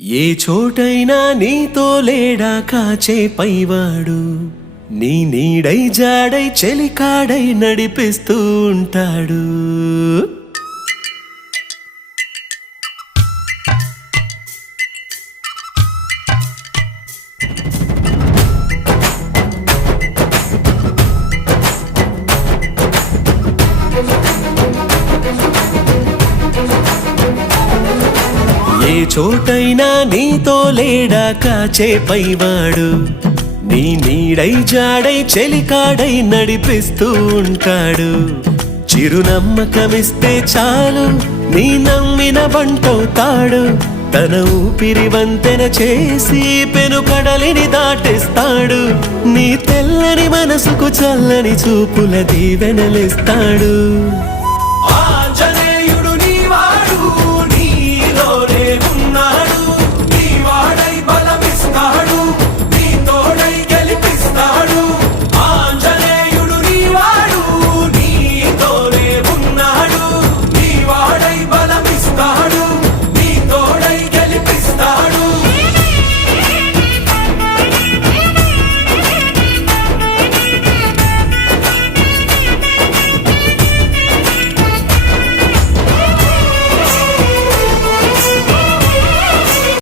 ఏ చోటైనా నీతో లేడా కాచే పైవాడు, నీ నీడై జాడై చెలికాడై నడిపిస్తూ ఉంటాడు. ఏ చోటైనా నీతో లేడా కాచే పైవాడు, నీ నీడై జాడై చెలికాడై నడిపిస్తూ ఉంటాడు. చిరునమ్మకమిస్తే చాలు నీ నమ్మిన బంటవుతాడు. తన ఊపిరి వంతెన చేసి పెను కడలిని దాటేస్తాడు. నీ తెల్లని మనసుకు చల్లని చూపుల దీవెనలిస్తాడు.